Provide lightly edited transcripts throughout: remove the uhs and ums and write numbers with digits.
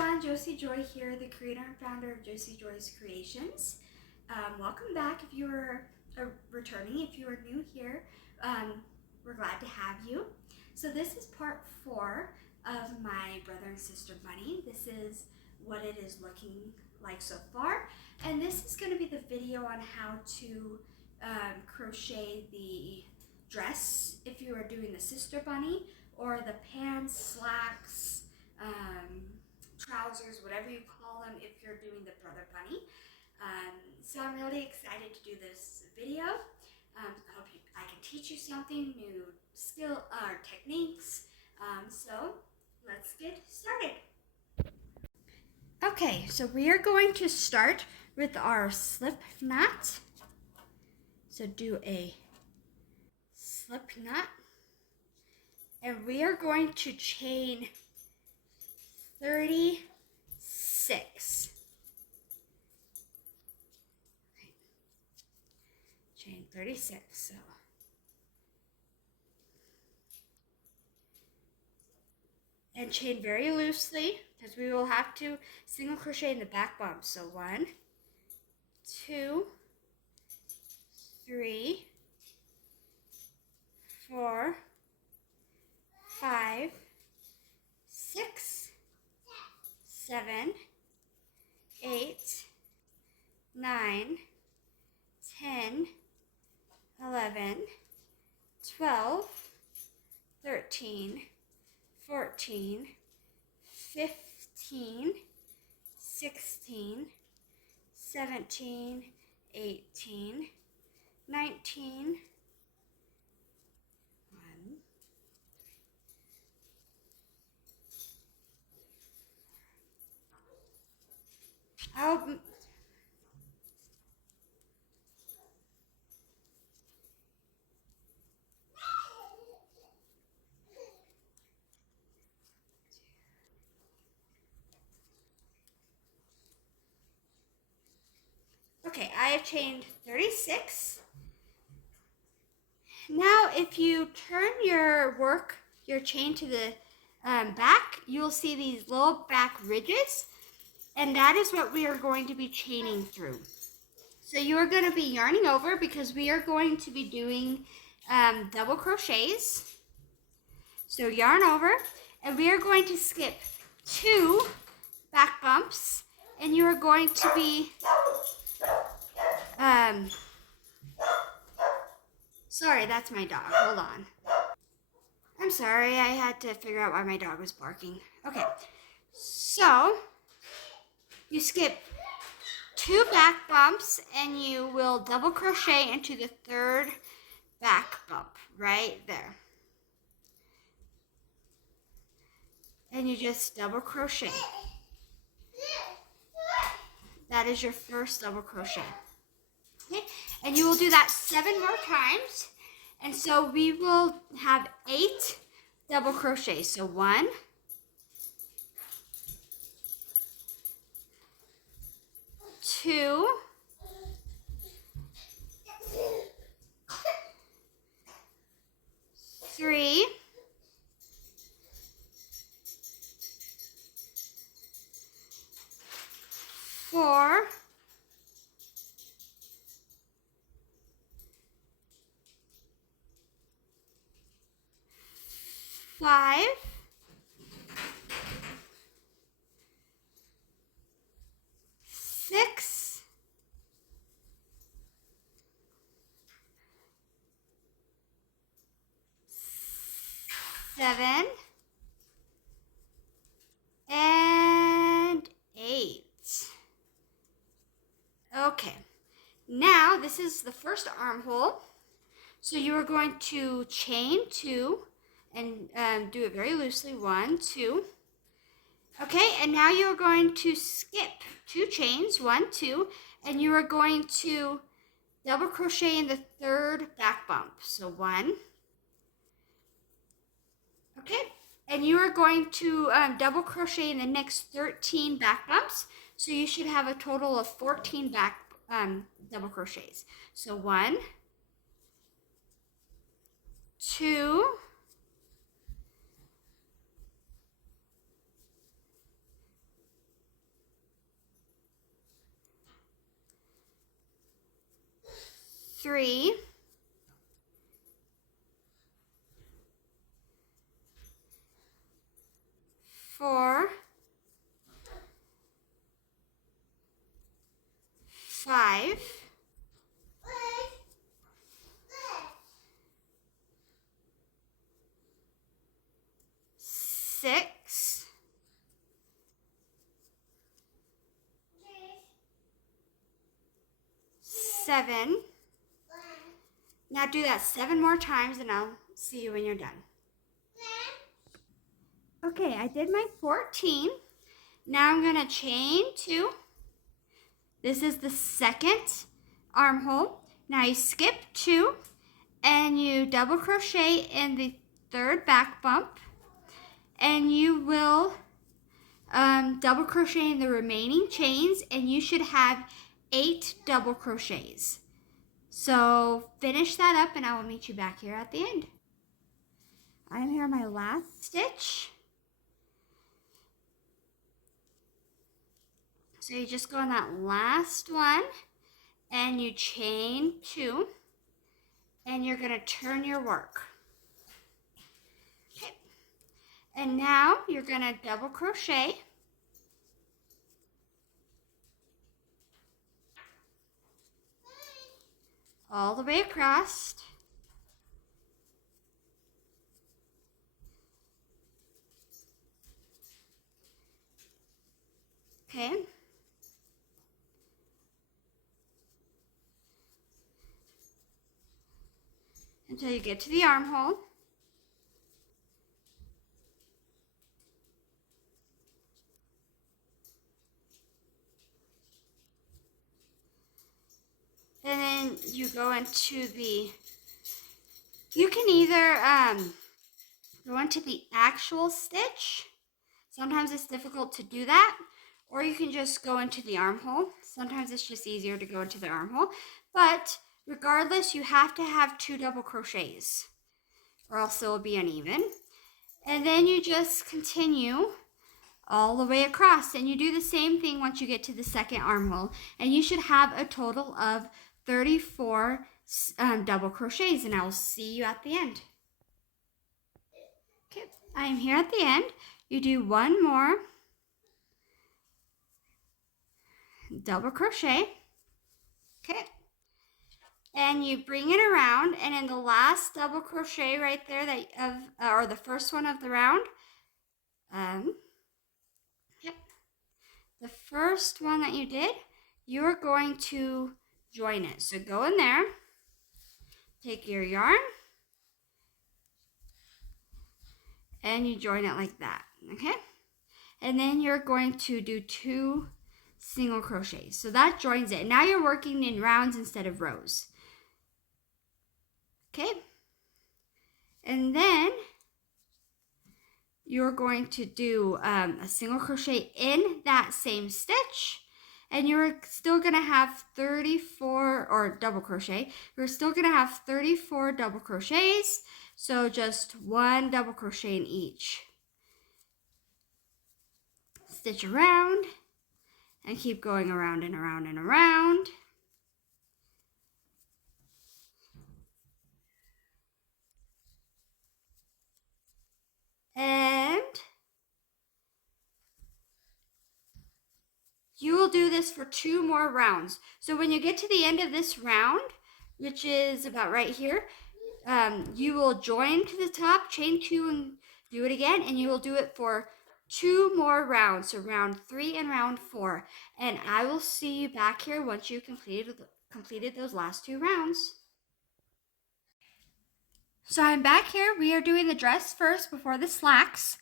everyone, Josie Joy here, the creator and founder of Josie Joy's Creations. Welcome back if you are returning. If you are new here, we're glad to have you. So this is part 4 of my brother and sister bunny. This is what it is looking like so far. And this is going to be the video on how to crochet the dress if you are doing the sister bunny, or the pants, slacks, trousers, whatever you call them if you're doing the brother bunny. So I'm really excited to do this video. I hope I can teach you something, new skill or techniques. So let's get started. Okay, so we are going to start with our slip knot. So do a slip knot, and we are going to chain 36. Okay. Chain 36. So and chain very loosely because we will have to single crochet in the back bump. So 1, 2, 3, 4, 5, 6, 7, 8, 9, 10, 11, 12, 13, 14, 15, 16, 17, 18, 19, Okay, I have chained 36. Now, if you turn your chain to the back, you'll see these little back ridges, and that is what we are going to be chaining through. So you are going to be yarning over because we are going to be doing double crochets. So yarn over, and we are going to skip 2 back bumps, and you are going to be sorry, that's my dog. Hold on. I'm sorry, I had to figure out why my dog was barking. Okay, so you skip 2 back bumps and you will double crochet into the 3rd back bump right there. And you just double crochet. That is your first double crochet. Okay, and you will do that 7 more times. And so we will have 8 double crochets. So 1, 2, 3, 4, 5, 6, 7, and 8. Okay, now this is the first armhole. So you are going to chain 2 and do it very loosely. 1, 2. Okay, and now you are going to skip 2 chains, 1, 2, and you are going to double crochet in the 3rd back bump. So 1. Okay, and you are going to double crochet in the next 13 back bumps. So you should have a total of 14 back double crochets. So 1, 2, 3, 3, 4, 5, 6, 7. Now do that 7 more times and I'll see you when you're done. Okay, I did my 14. Now I'm gonna chain 2. This is the second armhole. Now you skip 2 and you double crochet in the third back bump, and you will double crochet in the remaining chains, and you should have 8 double crochets. So finish that up and I will meet you back here at the end. I'm here on my last stitch. So you just go on that last one and you chain 2 and you're going to turn your work. Okay. And now you're going to double crochet all the way across. Okay. Until you get to the armhole. And then you go into you can either go into the actual stitch. Sometimes it's difficult to do that. Or you can just go into the armhole. Sometimes it's just easier to go into the armhole. But regardless, you have to have 2 double crochets, or else it will be uneven. And then you just continue all the way across. And you do the same thing once you get to the second armhole. And you should have a total of 34 double crochets. And I will see you at the end. Okay, I am here at the end. You do 1 more double crochet. Okay. And you bring it around, and in the last double crochet right there or the first one of the round, the first one that you did, you're going to join it. So go in there, take your yarn, and you join it like that, okay? And then you're going to do 2 single crochets. So that joins it. Now you're working in rounds instead of rows. Okay? And then you're going to do a single crochet in that same stitch, and you're still going to have 34, or double crochet, you're still going to have 34 double crochets, so just 1 double crochet in each. Stitch around and keep going around and around and around. And you will do this for 2 more rounds. So when you get to the end of this round, which is about right here, you will join to the top, chain 2 and do it again, and you will do it for 2 more rounds, so round 3 and round 4. And I will see you back here once you completed those last 2 rounds. So I'm back here. We are doing the dress first before the slacks.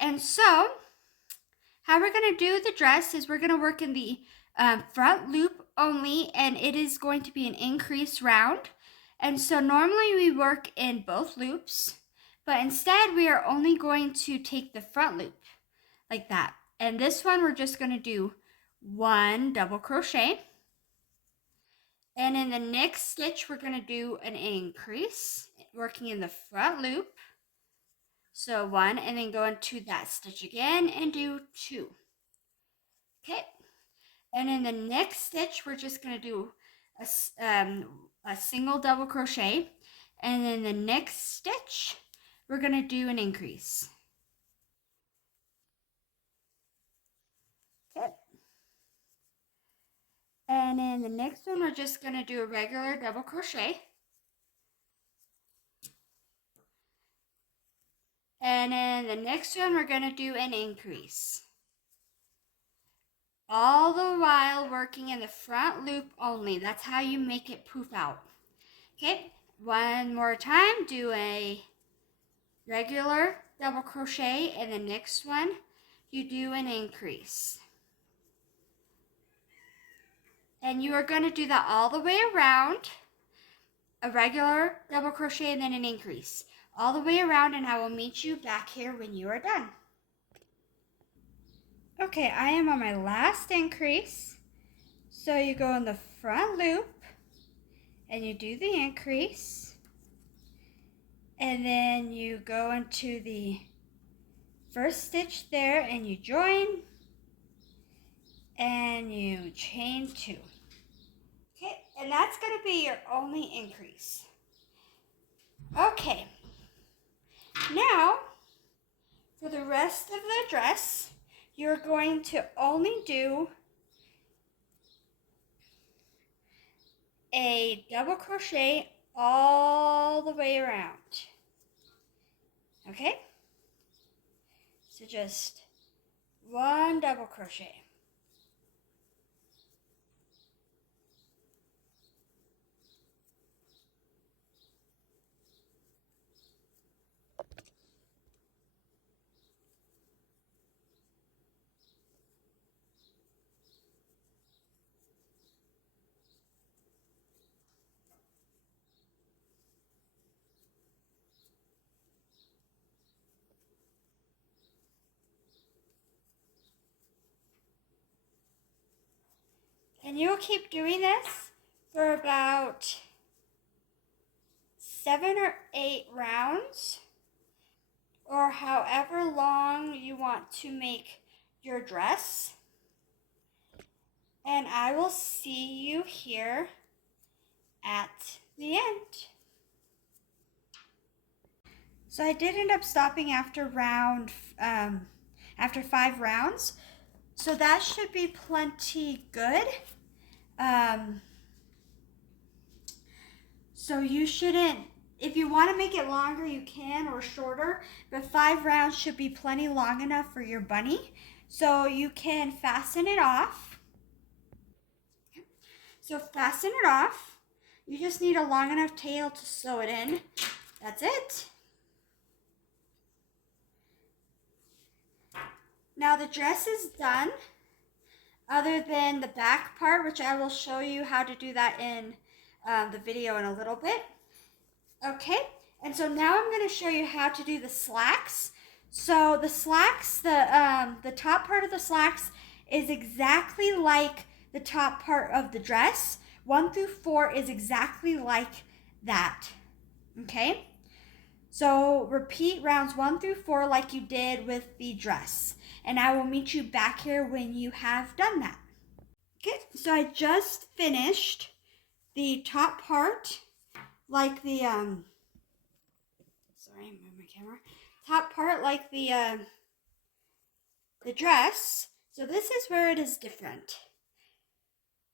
And so how we're going to do the dress is we're going to work in the front loop only, and it is going to be an increased round. And so normally we work in both loops, but instead we are only going to take the front loop like that. And this one we're just going to do 1 double crochet. And in the next stitch we're going to do an increase, working in the front loop. So 1, and then go into that stitch again and do 2. Okay. And in the next stitch we're just going to do a single double crochet, and then the next stitch we're going to do an increase. Okay. And then the next one we're just going to do a regular double crochet. And then the next one we're going to do an increase. All the while working in the front loop only. That's how you make it poof out. Okay, one more time, do a regular double crochet, and the next one you do an increase. And you are going to do that all the way around, a regular double crochet and then an increase. All the way around, and I will meet you back here when you are done. Okay, I am on my last increase. So you go in the front loop and you do the increase. And then you go into the first stitch there and you join and you chain 2. Okay, and that's going to be your only increase. Okay, now for the rest of the dress, you're going to only do a double crochet all the way around. Okay? So just one double crochet. And you'll keep doing this for about 7 or 8 rounds, or however long you want to make your dress. And I will see you here at the end. So I did end up stopping after after 5 rounds. So that should be plenty good. So you shouldn't, if you want to make it longer, you can, or shorter, but 5 rounds should be plenty long enough for your bunny. So you can fasten it off. So fasten it off. You just need a long enough tail to sew it in. That's it. Now the dress is done, other than the back part, which I will show you how to do that in the video in a little bit. Okay, and so now I'm going to show you how to do the slacks. So the slacks, the top part of the slacks is exactly like the top part of the dress. 1 through 4 is exactly like that. Okay, so repeat rounds 1 through 4 like you did with the dress. And I will meet you back here when you have done that. Okay, so I just finished the top part, like the, sorry, move my camera. Top part like the dress. So this is where it is different.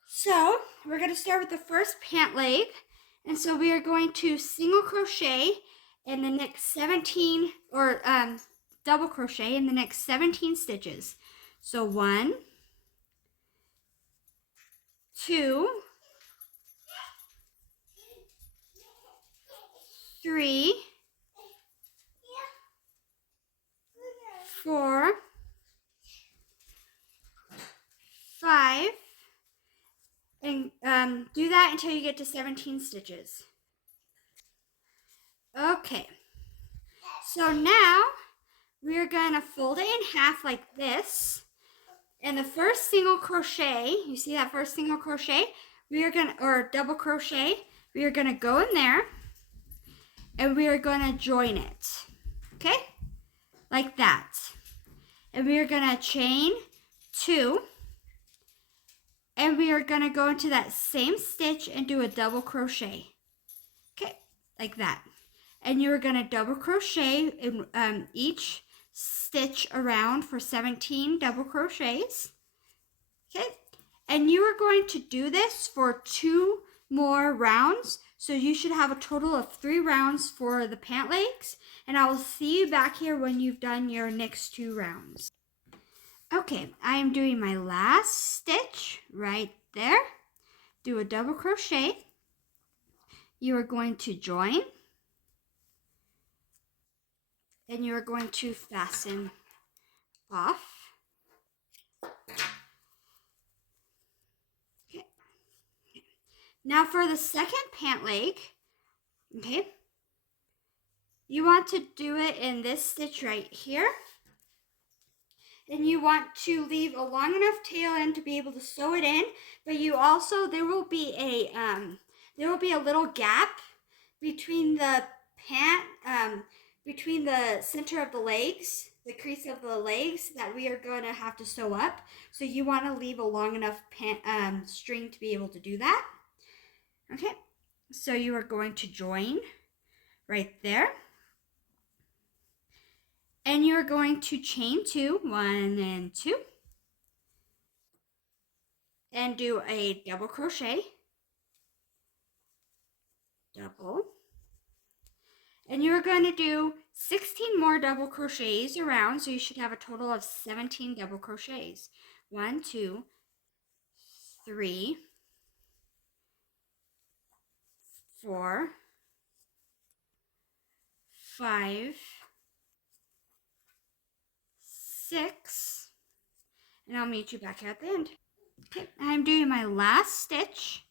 So we're going to start with the first pant leg. And so we are going to single crochet in the next 17, or double crochet in the next 17 stitches. So 1, 2, 3, 4, 5, and do that until you get to 17 stitches. Okay, so now we're going to fold it in half like this. And the first single crochet, you see that first single crochet? We are going to, or double crochet, we are going to go in there and we are going to join it. Okay? Like that. And we are going to chain 2 And we are going to go into that same stitch and do a double crochet. Okay, like that. And you're going to double crochet in each stitch around for 17 double crochets. Okay, and you are going to do this for 2 more rounds. So you should have a total of 3 rounds for the pant legs. And I will see you back here when you've done your next 2 rounds. Okay, I am doing my last stitch right there. Do a double crochet. You are going to join. And you are going to fasten off. Okay. Now for the second pant leg, okay, you want to do it in this stitch right here. And you want to leave a long enough tail end to be able to sew it in, but you also, there will be a little gap between the between the center of the legs, the crease of the legs, that we are going to have to sew up. So you want to leave a long enough string to be able to do that. Okay, so you are going to join right there. And you're going to chain 2, 1 and 2, and do a double crochet, double, and you're going to do 16 more double crochets around, so you should have a total of 17 double crochets. 1, 2, 3, 4, 5, 6, and I'll meet you back at the end. Okay, I'm doing my last stitch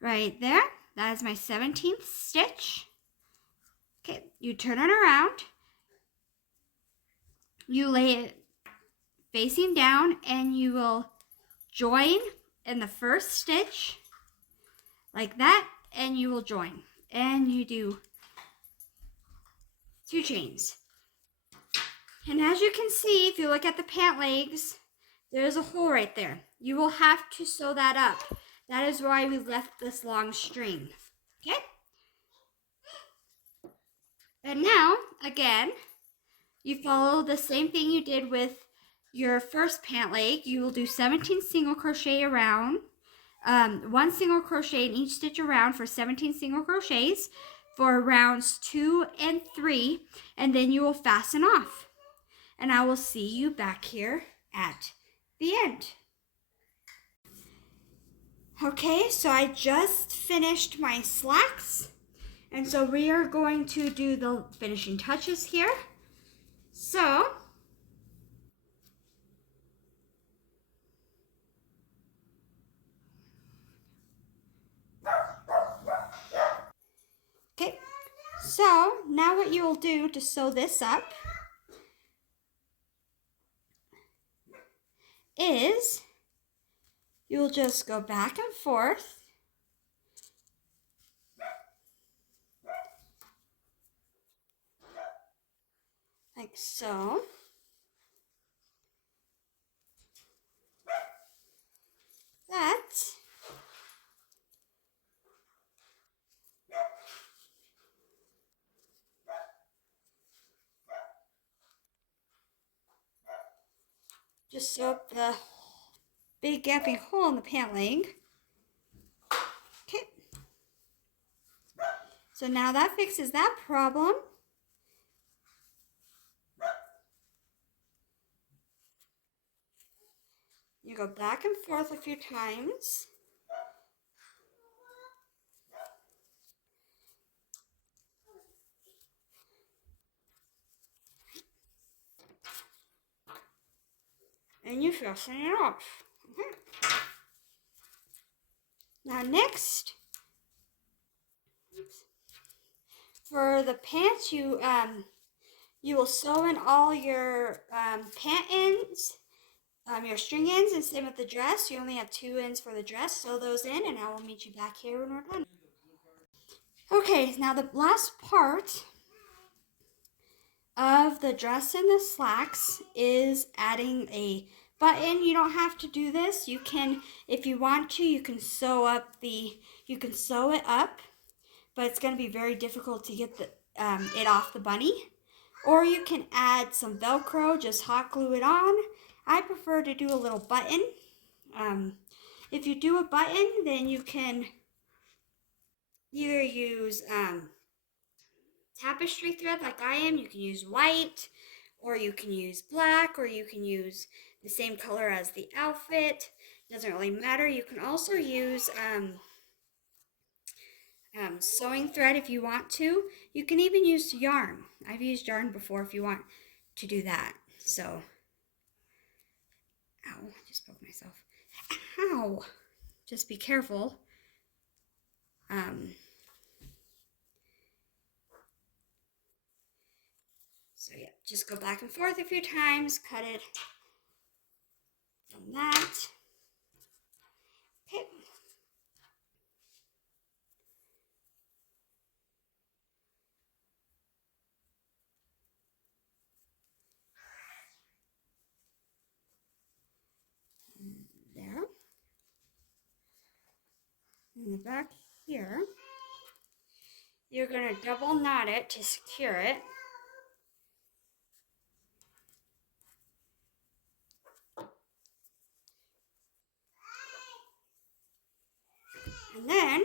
right there. That is my 17th stitch. Okay, you turn it around. You lay it facing down and you will join in the first stitch like that, and you will join. And you do 2 chains. And as you can see, if you look at the pant legs, there's a hole right there. You will have to sew that up. That is why we left this long string. Okay? And now, again, you follow the same thing you did with your first pant leg. You will do 17 single crochet around, 1 single crochet in each stitch around for 17 single crochets for rounds 2 and 3, and then you will fasten off. And I will see you back here at the end. Okay, so I just finished my slacks, and so we are going to do the finishing touches here. So, okay, so now what you will do to sew this up is you'll just go back and forth like so. That. Just sew up the big gaping hole in the pant leg. Okay. So now that fixes that problem. You go back and forth a few times. And you fasten it off. Okay. Now next, for the pants, you will sew in all your pant ends, your string ends, and same with the dress. You only have 2 ends for the dress. Sew those in, and I will meet you back here when we're done. Okay, now the last part of the dress and the slacks is adding a button. You don't have to do this. You can, if you want to, you can sew it up, but it's going to be very difficult to get it off the bunny. Or you can add some Velcro, just hot glue it on. I prefer to do a little button. If you do a button, then you can either use tapestry thread like I am. You can use white, or you can use black, or you can use the same color as the outfit. Doesn't really matter. You can also use sewing thread if you want to. You can even use yarn. I've used yarn before if you want to do that. So, ow, I just broke myself. Ow! Just be careful. So yeah, just go back and forth a few times, cut it from that. Okay. There. In the back here, you're going to double knot it to secure it. And then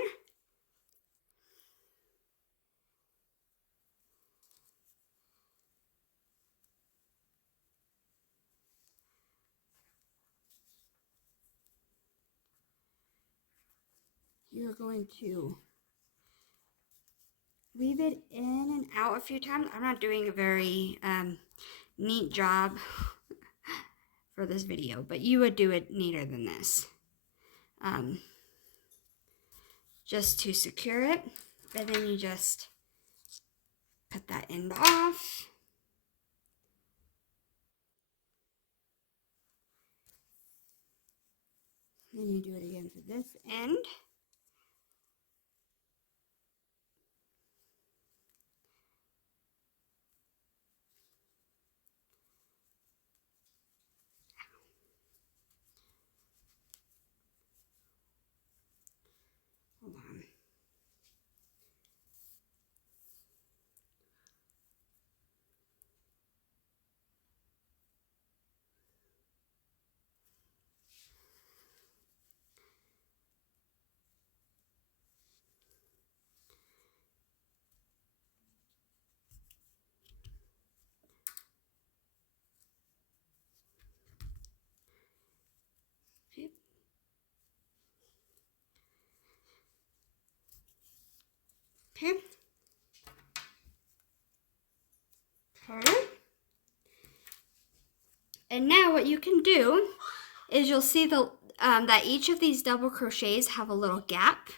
you're going to weave it in and out a few times. I'm not doing a very neat job for this video, but you would do it neater than this. Just to secure it, and then you just cut that end off. Then you do it again for this end. Hold on. Okay. Okay. And now what you can do is you'll see that each of these double crochets have a little gap.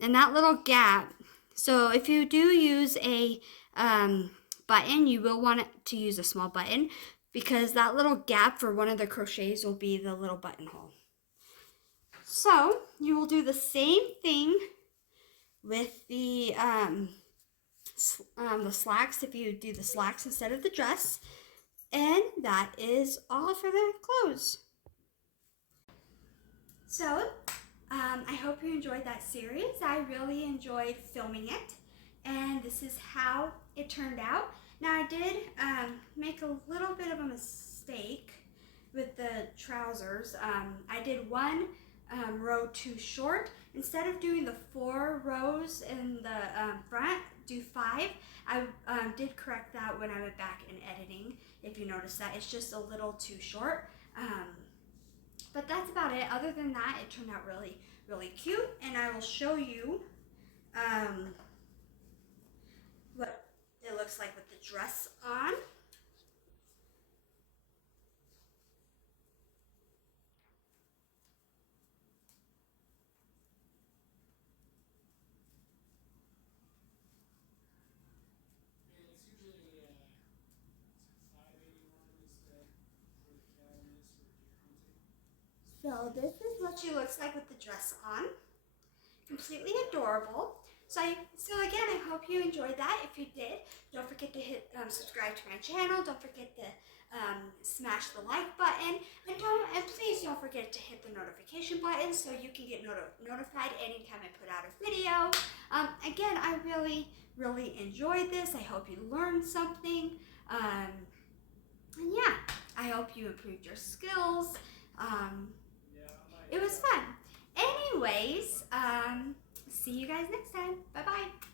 And that little gap, so if you do use a button, you will want to use a small button, because that little gap for one of the crochets will be the little buttonhole. So you will do the same thing with the slacks, if you do the slacks instead of the dress. And that is all for the clothes. So I hope you enjoyed that series. I really enjoyed filming it, and this is how it turned out. Now I did make a little bit of a mistake with the trousers. I did one row too short. Instead of doing the 4 rows in the front, do 5. I did correct that when I went back in editing. If you notice that, it's just a little too short. But that's about it. Other than that, it turned out really, really cute. And I will show you what it looks like with the dress on. So this is what she looks like with the dress on. Completely adorable. So again, I hope you enjoyed that. If you did, don't forget to hit subscribe to my channel. Don't forget to smash the like button. And don't don't forget to hit the notification button so you can get notified anytime I put out a video. Again, I really enjoyed this. I hope you learned something. And yeah, I hope you improved your skills. It was fun. Anyways, see you guys next time. Bye-bye.